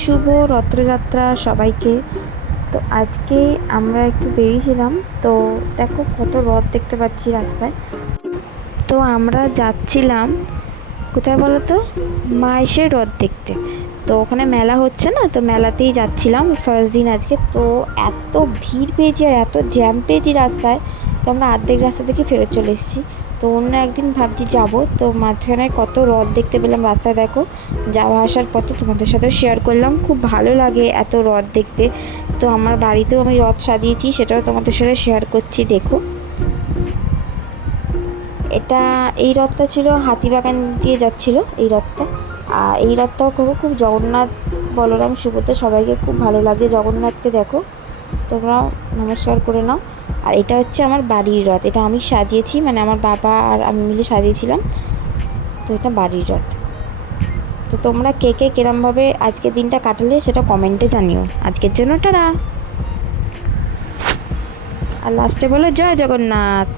শুভ রথযাত্রা সবাইকে। তো আজকে আমরা একটু বেরিয়েছিলাম, তো দেখো কত রথ দেখতে পাচ্ছি রাস্তায়। তো আমরা যাচ্ছিলাম কোথায় বলো তো, মায়েশের রথ দেখতে। তো ওখানে মেলা হচ্ছে না, তো মেলাতেই যাচ্ছিলাম ফার্স্ট দিন আজকে। তো এত ভিড় পেয়েছি আর এত জ্যাম পেয়েছি রাস্তায়, তো আমরা অর্ধেক রাস্তা থেকে ফেরত চলে এসেছি। তো অন্য একদিন ভাবছি যাব। তো মাঝখানে কত রথ দেখতে পেলাম রাস্তায়, দেখো যাওয়া আসার পথে তোমাদের সাথেও শেয়ার করলাম। খুব ভালো লাগে এত রথ দেখতে। তো আমার বাড়িতেও আমি রথ সাজিয়েছি, সেটাও তোমাদের সাথে শেয়ার করছি, দেখো। এই রথটা ছিল হাতিবাগান দিয়ে যাচ্ছিল এই রথটা। আর এই রথটাও খুব জগন্নাথ বলরাম সুভদ্রা সবাইকে খুব ভালো লাগে। জগন্নাথকে দেখো, তোমরা নমস্কার করে নাও। আর এটা হচ্ছে আমার বাড়ির রথ, এটা আমি সাজিয়েছি, মানে আমার বাবা আর আমি মিলে সাজিয়েছিলাম। তো এটা বাড়ির রথ। তো তোমরা কে কে কিরমভাবে আজকের দিনটা কাটালে সেটা কমেন্টে জানিও। আজকের জন্য টাটা। আর লাস্টে বলো জয় জগন্নাথ।